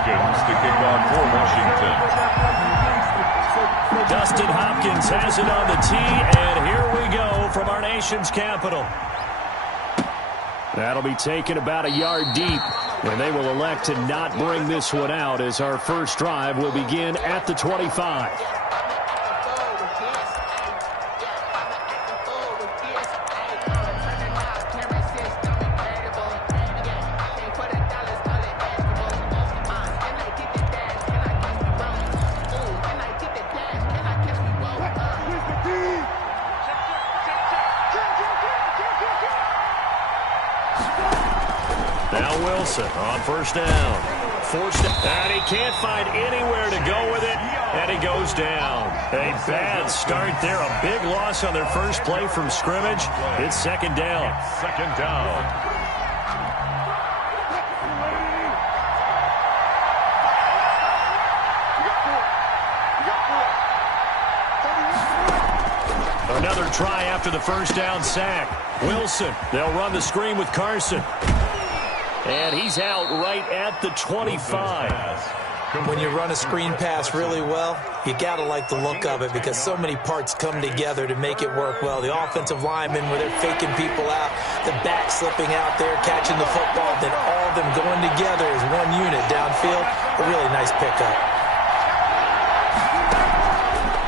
Hopkins to kick off for Washington. Dustin Hopkins has it on the tee, and here we go from our nation's capital. That'll be taken about a yard deep, and they will elect to not bring this one out as our first drive will begin at the 25. Now Wilson on first down. Forced it, and he can't find anywhere to go with it, and he goes down. A bad start there. A big loss on their first play from scrimmage. It's second down. Second down. Another try after the first down sack. Wilson, they'll run the screen with Carson. And he's out right at the 25. When you run a screen pass really well, you got to like the look of it because so many parts come together to make it work well. The offensive linemen, where they're faking people out, the back slipping out there, catching the football, then all of them going together as one unit downfield. A really nice pickup.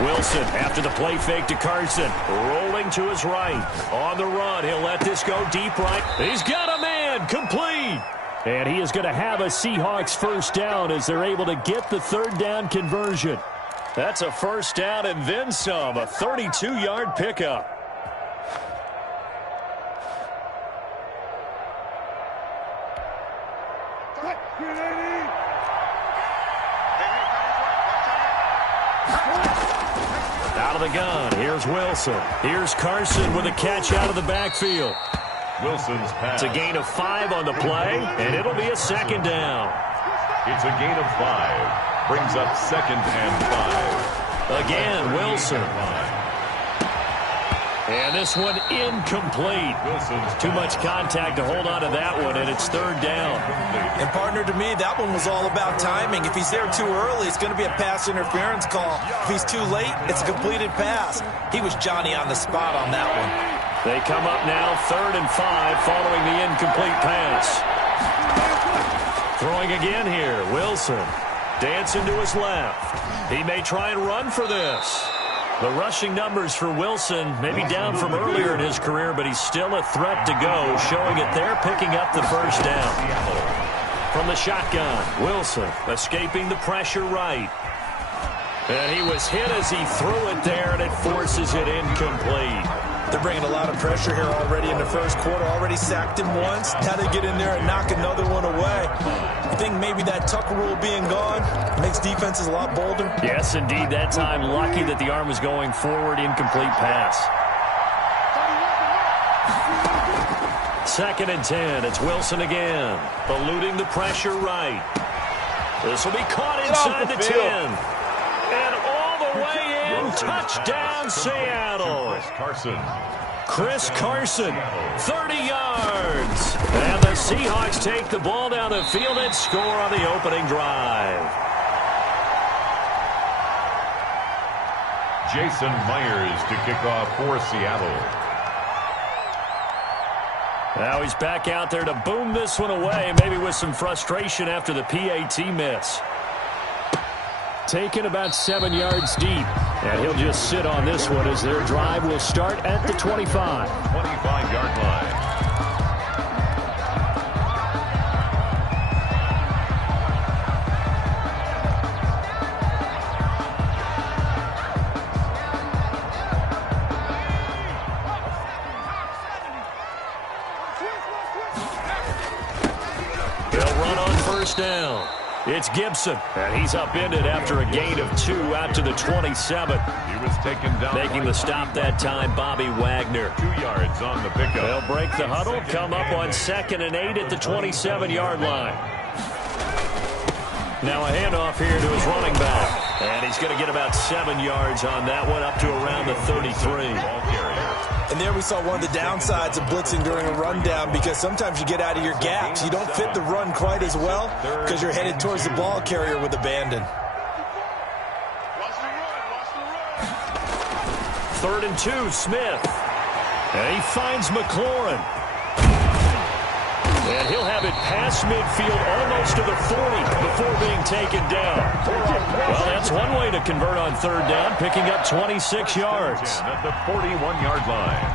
Wilson, after the play fake to Carson, rolling to his right. On the run, he'll let this go deep right. He's got a man, complete. And he is going to have a Seahawks first down as they're able to get the third down conversion. That's a first down and then some, a 32-yard pickup. Out of the gun, here's Wilson. Here's Carson with a catch out of the backfield. Wilson's pass. It's a gain of 5 on the play, and it'll be a second down. It's a gain of 5. Brings up second and 5. Again, Wilson. And this one incomplete. Too much contact to hold on to that one, and it's third down. And, partner, to me, that one was all about timing. If he's there too early, it's going to be a pass interference call. If he's too late, it's a completed pass. He was Johnny on the spot on that one. They come up now, 3rd and 5, following the incomplete pass. Throwing again here, Wilson. Dancing to his left. He may try and run for this. The rushing numbers for Wilson may be down from earlier in his career, but he's still a threat to go, showing it they're picking up the first down. From the shotgun, Wilson escaping the pressure right. And he was hit as he threw it there, and it forces it incomplete. They're bringing a lot of pressure here already in the first quarter. Already sacked him once. How to get in there and knock another one away. I think maybe that Tucker rule being gone makes defenses a lot bolder. Yes, indeed. That time, lucky that the arm was going forward. Incomplete pass. 2nd and 10. It's Wilson again. Eluding the pressure right. This will be caught inside the 10. And all the way in. Touchdown, Seattle. Chris Carson, 30 yards. And the Seahawks take the ball down the field and score on the opening drive. Jason Myers to kick off for Seattle. Now he's back out there to boom this one away, maybe with some frustration after the PAT miss. Taken about 7 yards deep. And he'll just sit on this one as their drive will start at the 25. 25-yard line. They'll run on first down. It's Gibson, and he's upended after a gain of 2 out to the 27. He was taken down. Making the stop that time, Bobby Wagner. 2 yards on the pickup. They'll break the huddle, come up on 2nd and 8 at the 27-yard line. Now a handoff here to his running back. And he's going to get about 7 yards on that one, up to around the 33. Ball carrier. And there we saw one of the downsides of blitzing during a rundown, because sometimes you get out of your gaps. You don't fit the run quite as well because you're headed towards the ball carrier with abandon. 3rd and 2, Smith. And he finds McLaurin. And he'll have it past midfield, almost to the 40, before being taken down. Well, that's one way to convert on 3rd down, picking up 26 yards. At the 41-yard line.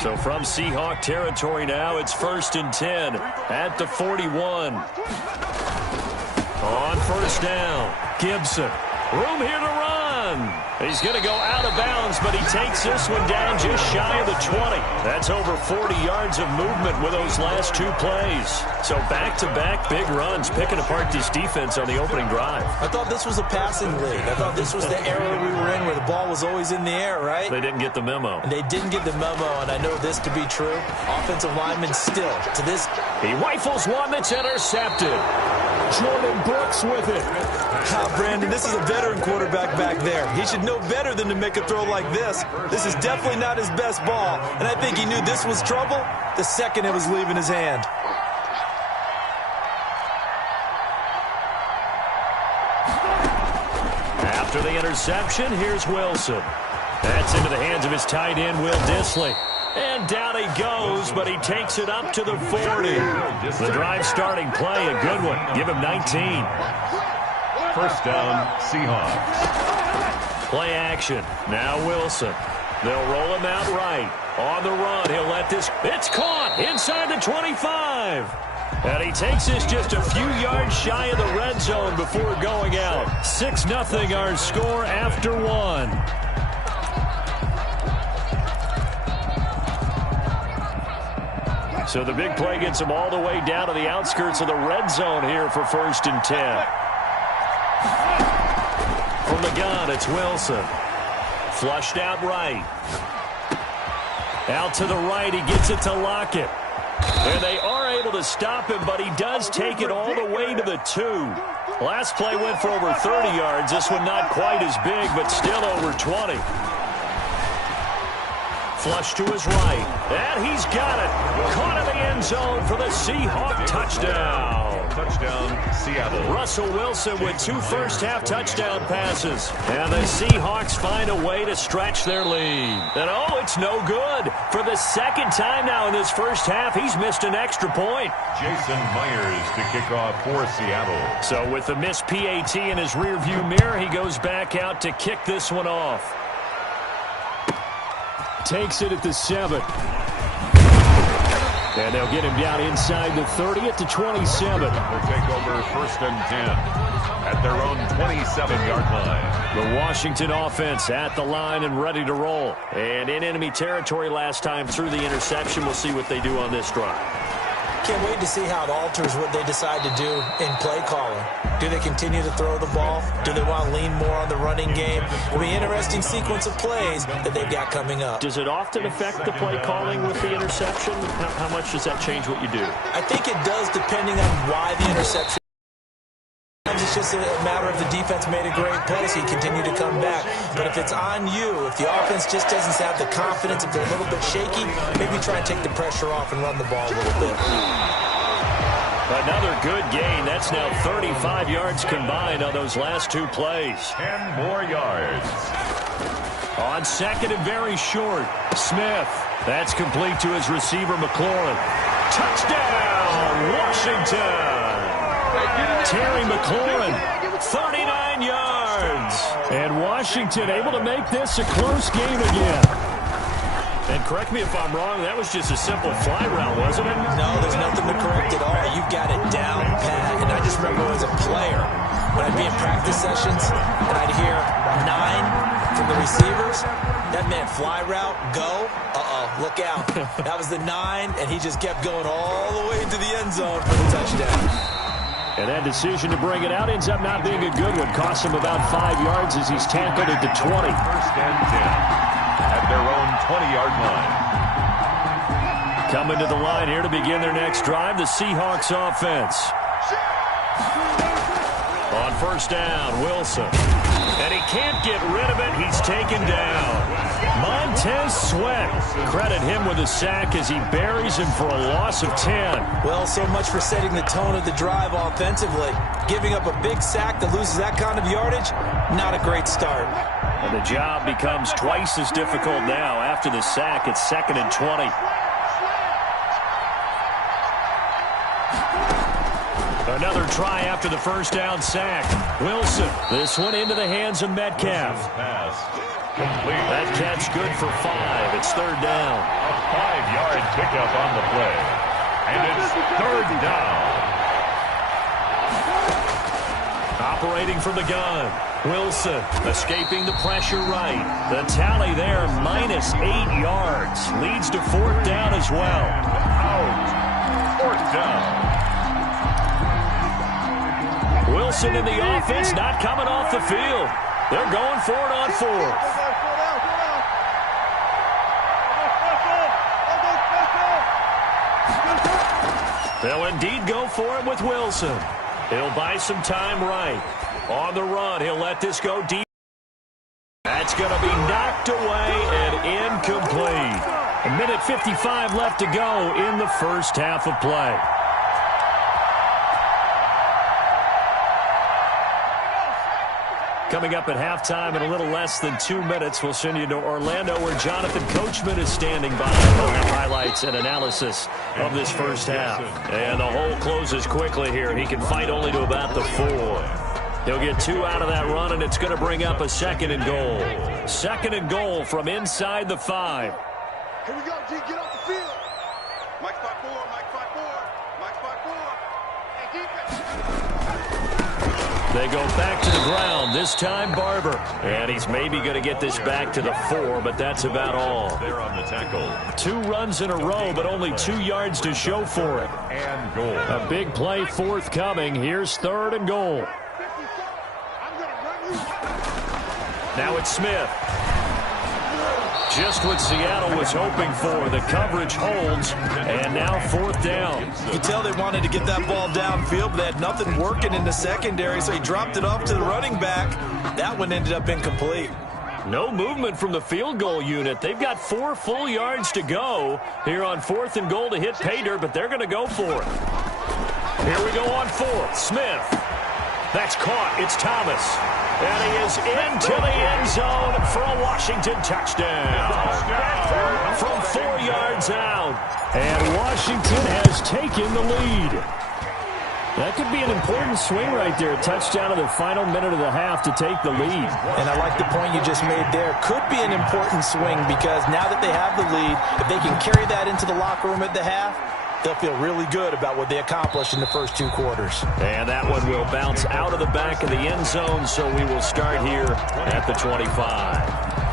So from Seahawk territory now, it's 1st and 10 at the 41. On 1st down, Gibson. Room here to run. He's going to go out of bounds, but he takes this one down just shy of the 20. That's over 40 yards of movement with those last 2 plays. So back-to-back big runs, picking apart this defense on the opening drive. I thought this was a passing league. I thought this was the era we were in where the ball was always in the air, right? They didn't get the memo. And they didn't get the memo, and I know this to be true. Offensive linemen still, to this. He rifles one that's intercepted. Jordan Brooks with it. Brandon, this is a veteran quarterback back there. He should know better than to make a throw like this. This is definitely not his best ball, and I think he knew this was trouble the second it was leaving his hand. After the interception, here's Wilson. That's into the hands of his tight end, Will Dissly. And down he goes, but he takes it up to the 40. The drive starting play, a good one. Give him 19. 1st down, Seahawks. Play action. Now Wilson. They'll roll him out right. On the run, he'll let this. It's caught inside the 25. And he takes this just a few yards shy of the red zone before going out. 6-0 our score after 1. So the big play gets him all the way down to the outskirts of the red zone here for 1st and 10. From the gun, it's Wilson. Flushed out right. Out to the right, he gets it to Lockett. And they are able to stop him, but he does take it all the way to the 2. Last play went for over 30 yards. This one not quite as big, but still over 20. Flush to his right. And he's got it. Caught in the end zone for the Seahawk touchdown. Touchdown, Seattle. Russell Wilson with 2 first-half touchdown passes. And the Seahawks find a way to stretch their lead. And, oh, it's no good. For the 2nd time now in this first half, he's missed an extra point. Jason Myers to kick off for Seattle. So with the missed PAT in his rearview mirror, he goes back out to kick this one off. Takes it at the 7. And they'll get him down inside the 30 at the 27. They'll take over 1st and 10 at their own 27-yard line. The Washington offense at the line and ready to roll. And in enemy territory last time through the interception. We'll see what they do on this drive. Can't wait to see how it alters what they decide to do in play calling. Do they continue to throw the ball? Do they want to lean more on the running game? It'll be an interesting sequence of plays that they've got coming up. Does it often affect the play calling with the interception? How much does that change what you do? I think it does, depending on why the interception. Sometimes it's just a matter of the defense made a great play, so you continue to come back. But if it's on you, if the offense just doesn't have the confidence, if they're a little bit shaky, maybe try and take the pressure off and run the ball a little bit. Another good gain. That's now 35 yards combined on those last 2 plays. 10 more yards. On 2nd and very short, Smith. That's complete to his receiver, McLaurin. Touchdown, Washington! Terry McLaurin, 39 yards. And Washington able to make this a close game again. And correct me if I'm wrong, that was just a simple fly route, wasn't it? No, there's nothing to correct at all. You've got it down pat. And I just remember as a player, when I'd be in practice sessions, and I'd hear 9 from the receivers, that meant fly route, go, look out. That was the 9, and he just kept going all the way into the end zone for the touchdown. And that decision to bring it out ends up not being a good one. Costs him about 5 yards as he's tackled at the 20. 1st and 10 at their own 20-yard line. Coming to the line here to begin their next drive, the Seahawks offense. On 1st down, Wilson. And he can't get rid of it. He's taken down. Montez Sweat. Credit him with a sack as he buries him for a loss of 10. Well, so much for setting the tone of the drive offensively. Giving up a big sack that loses that kind of yardage, not a great start. And the job becomes twice as difficult now. After the sack, it's 2nd and 20. Another try after the first down sack. Wilson. This one into the hands of Metcalf. That catch good for 5. It's 3rd down. A 5-yard pickup on the play. And it's 3rd down. Operating from the gun. Wilson escaping the pressure right. The tally there, minus 8 yards. Leads to 4th down as well. Out. 4th down. Wilson in the offense, not coming off the field. They're going for it on 4th. They'll indeed go for it with Wilson. He'll buy some time right. On the run, he'll let this go deep. That's going to be knocked away and incomplete. 1:55 left to go in the first half of play. Coming up at halftime in a little less than 2 minutes, we'll send you to Orlando where Jonathan Coachman is standing by. We'll have highlights and analysis of this first half. And the hole closes quickly here. He can fight only to about the 4. He'll get 2 out of that run, and it's going to bring up a 2nd and goal. 2nd and goal from inside the 5. Here we go, G. Get off the field. Mike 5-4, Mike 5-4, Mike 5-4. Hey, defense. They go back to the ground, this time Barber. And he's maybe going to get this back to the 4, but that's about all. They're on the tackle. 2 runs in a row, but only 2 yards to show for it. And goal. A big play forthcoming. Here's 3rd and goal. Now it's Smith. Just what Seattle was hoping for. The coverage holds, and now 4th down. You can tell they wanted to get that ball downfield, but they had nothing working in the secondary, so he dropped it off to the running back. That one ended up incomplete. No movement from the field goal unit. They've got 4 full yards to go here on 4th and goal to hit pay dirt, but they're going to go for it. Here we go on 4th. Smith. That's caught. It's Thomas. And he is into the end zone for a Washington touchdown. From 4 yards out. And Washington has taken the lead. That could be an important swing right there. A touchdown in the final minute of the half to take the lead. And I like the point you just made there. Could be an important swing because now that they have the lead, if they can carry that into the locker room at the half, they'll feel really good about what they accomplished in the first 2 quarters. And that one will bounce out of the back of the end zone, so we will start here at the 25.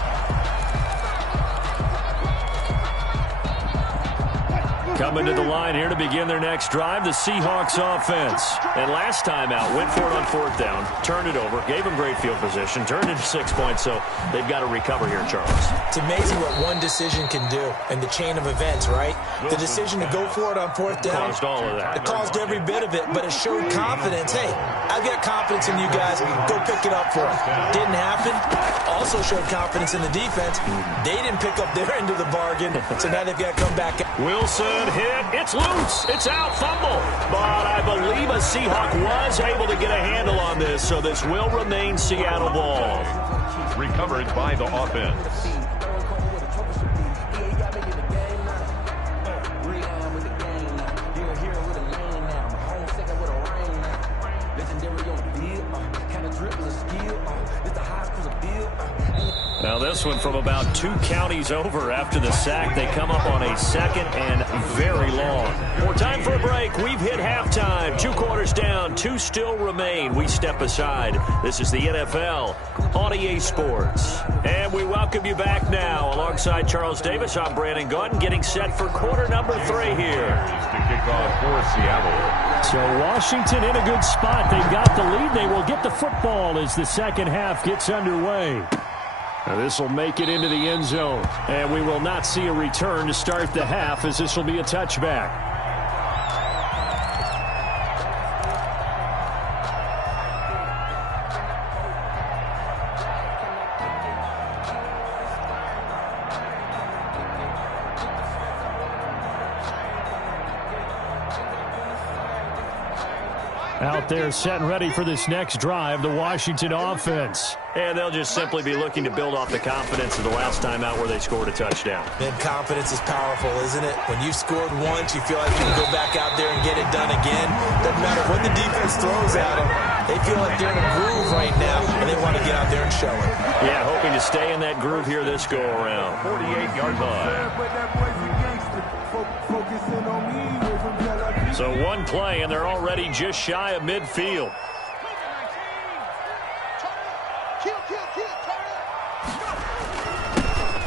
Coming to the line here to begin their next drive, the Seahawks offense. And last time out, went for it on 4th down, turned it over, gave them great field position, turned into 6 points, so they've got to recover here, Charles. It's amazing what one decision can do in the chain of events, right? The decision to go for it on 4th down. Caused all of that. It caused every bit of it, but it showed confidence. Hey, I've got confidence in you guys. Go pick it up for it. Didn't happen. Also showed confidence in the defense. They didn't pick up their end of the bargain, so now they've got to come back. Wilson hit. It's loose. It's out. Fumble. But I believe a Seahawk was able to get a handle on this, so this will remain Seattle ball. Recovered by the offense. Now this one from about 2 counties over after the sack. They come up on a 2nd and very long. More time for a break. We've hit halftime. 2 quarters down. 2 still remain. We step aside. This is the NFL on EA Sports. And we welcome you back now. Alongside Charles Davis, I'm Brandon Gordon, getting set for quarter number 3 here. To kick off for Seattle. So Washington in a good spot. They've got the lead. They will get the football as the second half gets underway. Now this will make it into the end zone. And we will not see a return to start the half as this will be a touchback. Out there setting ready for this next drive, the Washington offense. And they'll just simply be looking to build off the confidence of the last time out where they scored a touchdown. Man, confidence is powerful, isn't it? When you've scored once, you feel like you can go back out there and get it done again. Doesn't matter what the defense throws at them. They feel like they're in a groove right now, and they want to get out there and show it. Yeah, hoping to stay in that groove here this go-around. 48-yard line. So one play, and they're already just shy of midfield.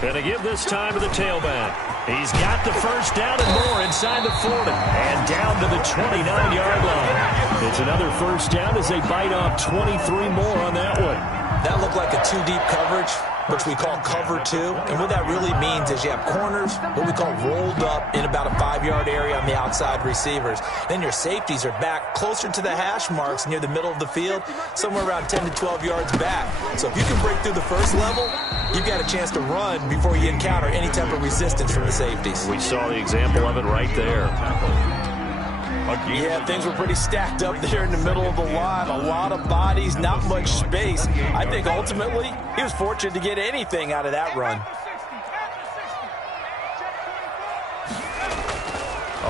Gonna give this time to the tailback. He's got the first down and more inside the 40. And down to the 29-yard line. It's another first down as they bite off 23 more on that one. That looked like a two-deep coverage, which we call cover two. And what that really means is you have corners, what we call rolled up in about a 5-yard area on the outside receivers. Then your safeties are back closer to the hash marks near the middle of the field, somewhere around 10 to 12 yards back. So if you can break through the first level, you've got a chance to run before you encounter any type of resistance from the safeties. We saw the example of it right there. Yeah, things were pretty stacked up there in the middle of the line. A lot of bodies, not much space. I think ultimately he was fortunate to get anything out of that run.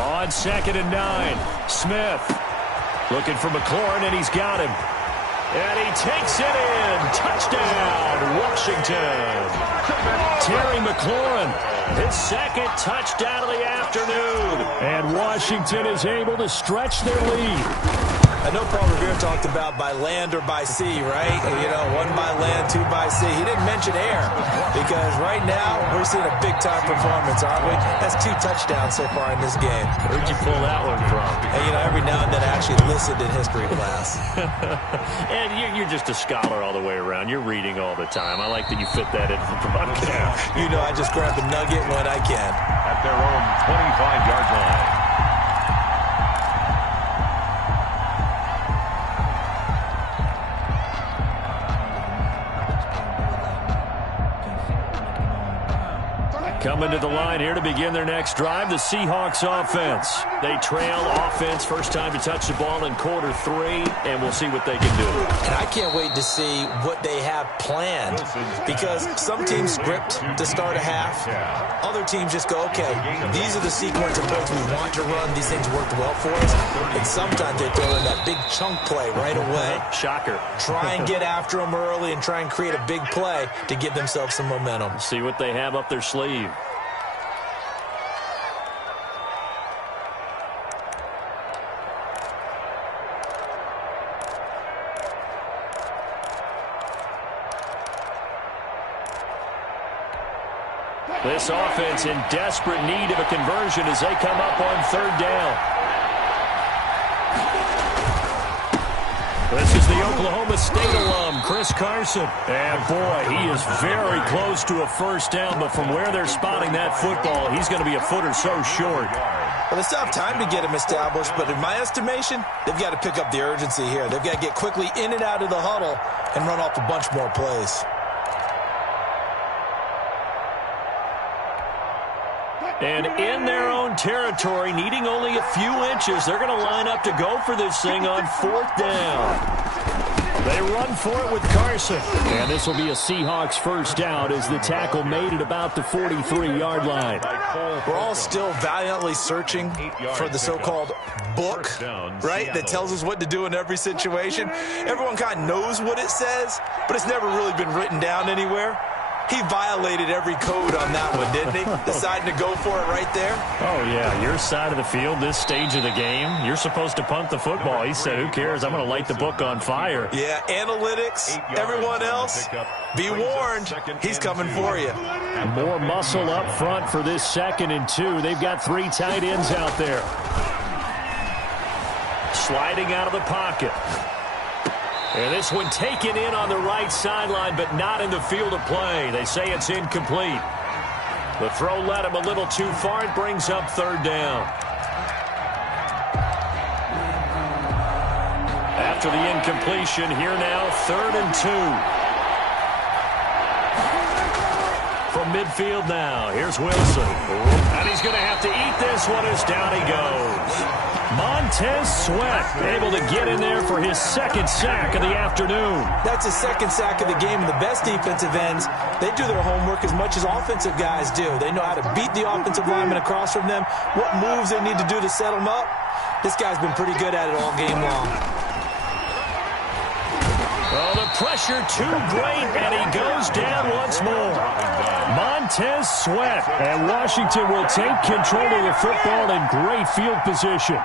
On 2nd and 9, Smith looking for McLaurin, and he's got him. And he takes it in. Touchdown, Washington. Terry McLaurin, his second touchdown of the afternoon. And Washington is able to stretch their lead. I know Paul Revere talked about by land or by sea, right? You know, one by land, two by sea. He didn't mention air because right now we're seeing a big-time performance, aren't we? That's 2 touchdowns so far in this game. Where'd you pull that one from? And, you know, every now and then I actually listened in history class. And you're just a scholar all the way around. You're reading all the time. I like that you fit that into the broadcast. You know, I just grab a nugget when I can. At their own 25-yard line. Coming to the line here to begin their next drive, the Seahawks offense. They trail offense, first time to touch the ball in quarter 3, and we'll see what they can do. And I can't wait to see what they have planned because some teams script to start a half. Other teams just go, okay, these are the sequence of plays we want to run. These things worked well for us. And sometimes they throw in that big chunk play right away. Shocker. Try and get after them early and try and create a big play to give themselves some momentum. See what they have up their sleeve. This offense in desperate need of a conversion as they come up on 3rd down. This is the Oklahoma State alum, Chris Carson. And, boy, he is very close to a first down, but from where they're spotting that football, he's going to be a foot or so short. Well, they still have time to get him established, but in my estimation, they've got to pick up the urgency here. They've got to get quickly in and out of the huddle and run off a bunch more plays. And in their own territory, needing only a few inches, they're going to line up to go for this thing on 4th down. They run for it with Carson. And this will be a Seahawks first down as the tackle made at about the 43-yard line. We're all still valiantly searching for the so-called book, right, that tells us what to do in every situation. Everyone kind of knows what it says, but it's never really been written down anywhere. He violated every code on that one, didn't he? Deciding to go for it right there. Oh, yeah. Your side of the field, this stage of the game, you're supposed to punt the football. He said, who cares? I'm going to light the book on fire. Yeah, analytics, everyone else, be warned, he's coming for you. More muscle up front for this 2nd and 2. They've got 3 tight ends out there. Sliding out of the pocket. And this one taken in on the right sideline, but not in the field of play. They say it's incomplete. The throw led him a little too far. It brings up 3rd down. After the incompletion, here now, 3rd and 2. From midfield now, here's Wilson. And he's going to have to eat this one as down he goes. Montez Sweat able to get in there for his second sack of the afternoon. That's his second sack of the game, and the best defensive ends, they do their homework as much as offensive guys do. They know how to beat the offensive lineman across from them, what moves they need to do to set them up. This guy's been pretty good at it all game long. Oh, the pressure too great, and he goes down once more. Montez Sweat, and Washington will take control of the football in great field position.